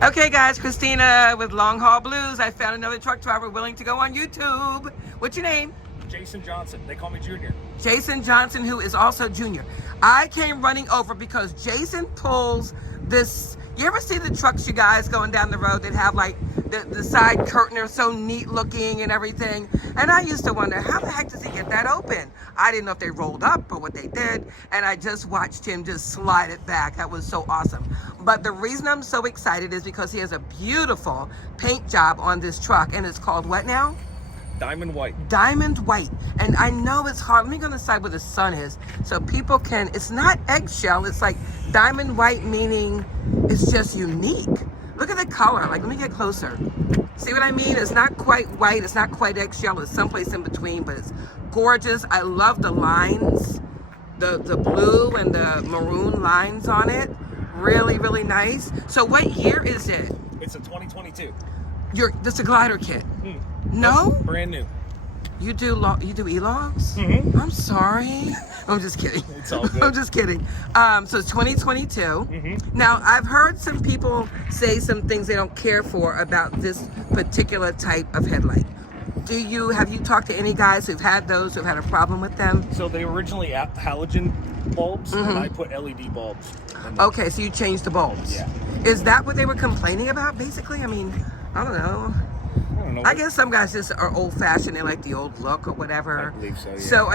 Okay, guys, Christina with Long Haul Blues. I found another truck driver willing to go on YouTube. What's your name? Jason Johnson. They call me Junior. Jason Johnson, who is also Junior. I came running over because Jason pulls this. You ever see the trucks, you guys, going down the road that have like the side curtain are so neat looking and everything? And I used to wonder, how the heck does he get that open? I didn't know if they rolled up or what they did. And I just watched him just slide it back. That was so awesome. But the reason I'm so excited is because he has a beautiful paint job on this truck. And it's called what now? Diamond White. Diamond White. And I know it's hard. Let me go on the side where the sun is so people can, it's not eggshell, it's like diamond white, meaning it's just unique. Look at the color. Like, let me get closer. See what I mean? It's not quite white, it's not quite eggshell, it's someplace in between, but it's gorgeous. I love the lines, the blue and the maroon lines on it. Really, really nice. So what year is it? It's a 2022. This is a glider kit. No? Brand new. You do e-logs? Mm-hmm. I'm sorry. I'm just kidding. It's all good. I'm just kidding. So it's 2022. Mm-hmm. Now, I've heard some people say some things they don't care for about this particular type of headlight. Have you talked to any guys who've had those, who've had a problem with them? So they originally had halogen bulbs, and I put LED bulbs. Okay, so you changed the bulbs. Yeah. Is that what they were complaining about, basically? I mean, I don't know. I guess some guys just are old-fashioned. They like the old look or whatever. I believe so, yeah. So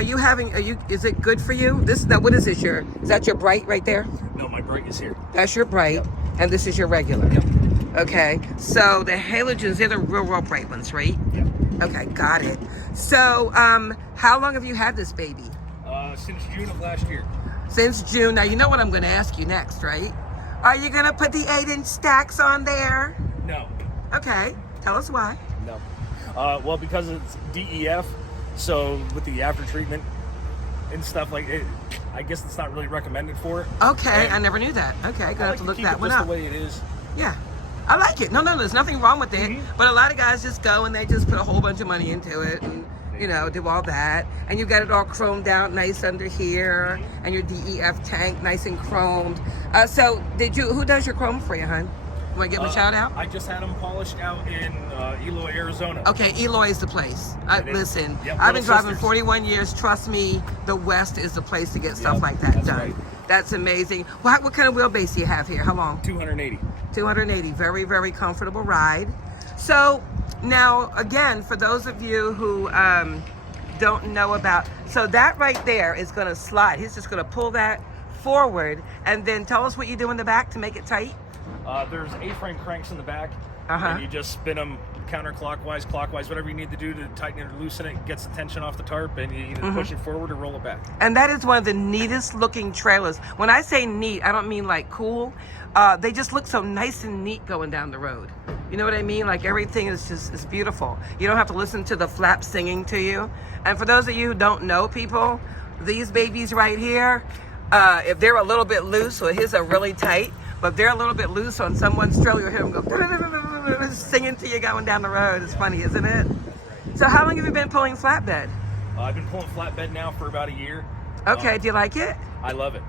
is it good for you? What is this, is that your bright right there? No, my bright is here. That's your bright, Yep. and this is your regular. Yep. Okay, so the halogens, they're the real bright ones, right? Yep. Okay, got it. So how long have you had this baby? Since June of last year. Since June. Now, you know what I'm going to ask you next, right? Are you going to put the 8-inch stacks on there? No. Okay, tell us why. No. Well, because it's DEF, so with the after treatment and stuff like it, I guess it's not really recommended for it. Okay, And I never knew that. Okay, gonna have to look keep that it one just up. the way it is. Yeah, I like it. No, there's nothing wrong with it. But a lot of guys just go and they just put a whole bunch of money into it and, do all that. And you got it all chromed out nice under here, and your DEF tank nice and chromed. So who does your chrome for you, hon? You want to give them a shout out? I just had them polished out in Eloy, Arizona. Okay, Eloy is the place. Listen, Yep, I've been Little driving Sisters. 41 years. Trust me, the West is the place to get stuff Yep, like that that's done. right. That's amazing. What kind of wheelbase do you have here? How long? 280. 280. Very, very comfortable ride. So now, again, for those of you who don't know about, so that right there is going to slide. He's just going to pull that forward, and then tell us what you do in the back to make it tight. There's A-frame cranks in the back, Uh-huh. and you just spin them counterclockwise, clockwise, whatever you need to do to tighten it or loosen it, gets the tension off the tarp, and you either push it forward or roll it back. And that is one of the neatest looking trailers. When I say neat, I don't mean like cool. They just look so nice and neat going down the road. You know what I mean? Like everything is it's beautiful. You don't have to listen to the flaps singing to you. And for those of you who don't know, people, these babies right here, if they're a little bit loose, or his are really tight, but if they're a little bit loose on someone's trailer, you'll hear them go singing to you going down the road. It's funny, isn't it? So how long have you been pulling flatbed? I've been pulling flatbed now for about a year. Okay, do you like it? I love it.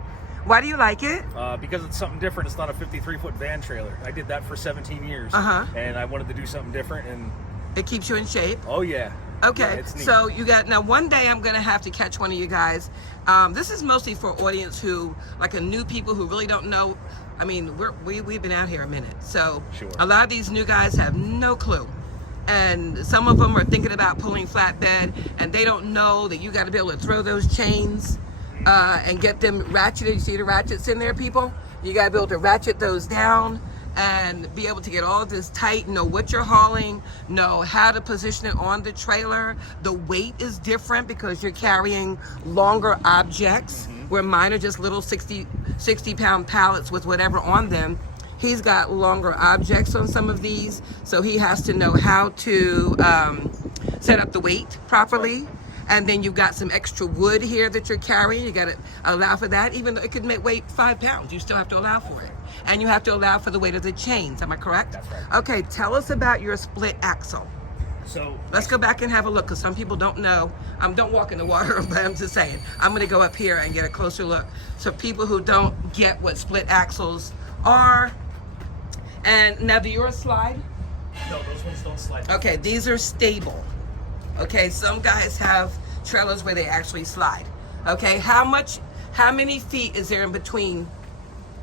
Why do you like it? Because it's something different. It's not a 53-foot van trailer. I did that for 17 years, and I wanted to do something different. And It keeps you in shape. oh yeah. Okay, Yeah, it's neat. so now one day I'm gonna have to catch one of you guys. This is mostly for audience who, like a new people who really don't know. I mean, we've been out here a minute, so Sure. a lot of these new guys have no clue. And some of them are thinking about pulling flatbed, and they don't know that you got to be able to throw those chains and get them ratcheted. You see the ratchets in there, people? You got to be able to ratchet those down and be able to get all this tight, know what you're hauling, know how to position it on the trailer. The weight is different because you're carrying longer objects, where mine are just little 60-pound pallets with whatever on them. He's got longer objects on some of these, so he has to know how to set up the weight properly. And then you've got some extra wood here that you're carrying. You got to allow for that. Even though it could weigh 5 pounds, you still have to allow for it. And you have to allow for the weight of the chains. Am I correct? That's right. Okay, tell us about your split axle. So Let's go back and have a look, because some people don't know. Don't walk in the water, but I'm just saying. I'm going to go up here and get a closer look. So people who don't get what split axles are, And now, do yours slide? No, those ones don't slide. Okay, these are stable. Okay, some guys have trailers where they actually slide. Okay, how many feet is there in between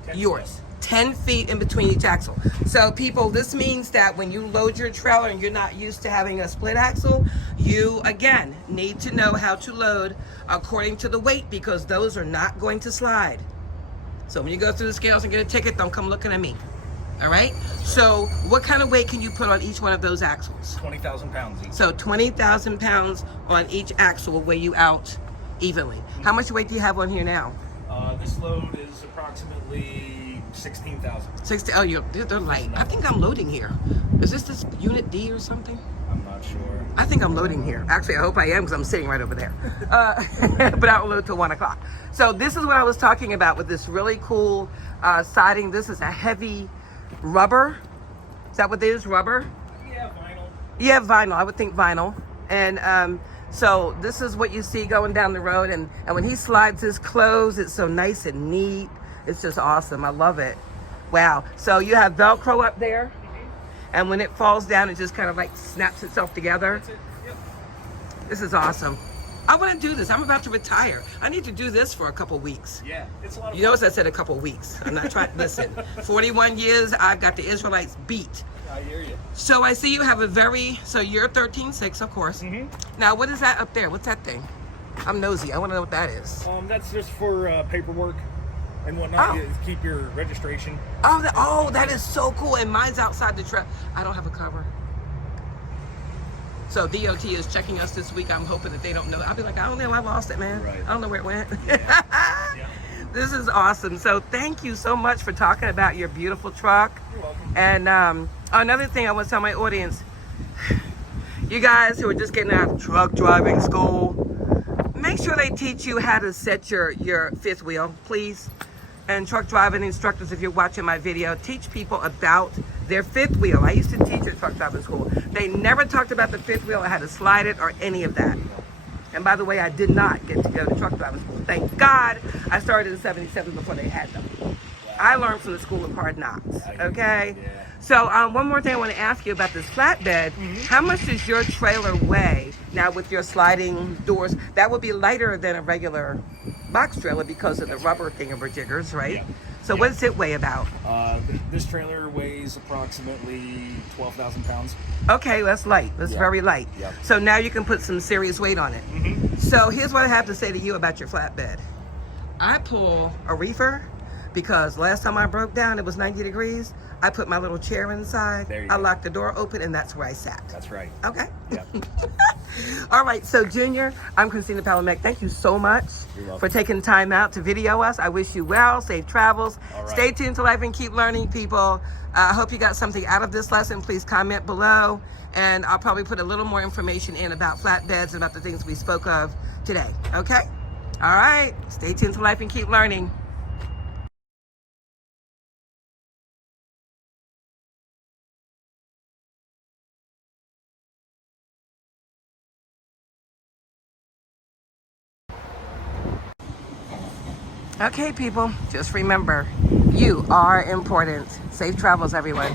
10 yours? 10 feet in between each axle. So people, this means that when you load your trailer and you're not used to having a split axle, you again need to know how to load according to the weight, because those are not going to slide. So when you go through the scales and get a ticket, don't come looking at me. All right? So what kind of weight can you put on each one of those axles? 20,000 pounds each. So 20,000 pounds on each axle will weigh you out evenly. How much weight do you have on here now? This load is approximately 16,000. 60. Oh, they're light. I think I'm loading here. Is this unit D or something? I'm not sure. I think I'm loading here. Actually, I hope I am, because I'm sitting right over there. But I will load till 1 o'clock. So this is what I was talking about with this really cool siding. This is a heavy rubber. Is that what it is? Rubber? Yeah, vinyl. Yeah, vinyl. I would think vinyl. And so this is what you see going down the road. And when he slides his clothes, it's so nice and neat. It's just awesome. I love it. Wow. So you have Velcro up there. And when it falls down, it just kind of like snaps itself together. That's it. Yep. This is awesome. I want to do this. I'm about to retire. I need to do this for a couple weeks. Yeah, it's a lot of You notice I said a couple weeks. I'm not trying. Listen, 41 years, I've got the Israelites beat. I hear you. So I see you have so you're 13.6, of course. Mm-hmm. Now, what is that up there? What's that thing? I'm nosy. I want to know what that is. That's just for paperwork and whatnot. Oh. You keep your registration. Oh, that is so cool. And mine's outside the truck. I don't have a cover. So DOT is checking us this week. I'm hoping that they don't know. I'll be like, I don't know. I lost it, man. Right. I don't know where it went. Yeah. This is awesome. So thank you so much for talking about your beautiful truck. You're welcome. And another thing I want to tell my audience, you guys who are just getting out of truck driving school, make sure they teach you how to set your fifth wheel, please. And truck driving instructors, if you're watching my video, teach people about their fifth wheel. I used to teach at truck driving school. They never talked about the fifth wheel or how to slide it or any of that. And by the way, I did not get to go to truck driving school. Thank God I started in '77 before they had them. I learned from the School of Hard Knocks, okay? Yeah. So one more thing I want to ask you about this flatbed. How much does your trailer weigh now with your sliding doors? That would be lighter than a regular box trailer because of the rubber thingamajiggers, right? Yeah. So what does it weigh about? This trailer weighs approximately 12,000 pounds. Okay, that's light. That's Yeah. very light. Yeah. So now you can put some serious weight on it. Mm-hmm. So here's what I have to say to you about your flatbed. I pull a reefer because last time I broke down, it was 90 degrees. I put my little chair inside. There you I go. locked the door open, and that's where I sat. That's right. Okay. Yeah. All right. So, Junior, I'm Christina Palamek. Thank you so much You're welcome. for taking time out to video us. I wish you well, safe travels. All right. Stay tuned to Life and keep learning, people. I hope you got something out of this lesson. Please comment below, and I'll probably put a little more information in about flatbeds and about the things we spoke of today. Okay? All right. Stay tuned to Life and keep learning. Okay, people, just remember, you are important. Safe travels, everyone.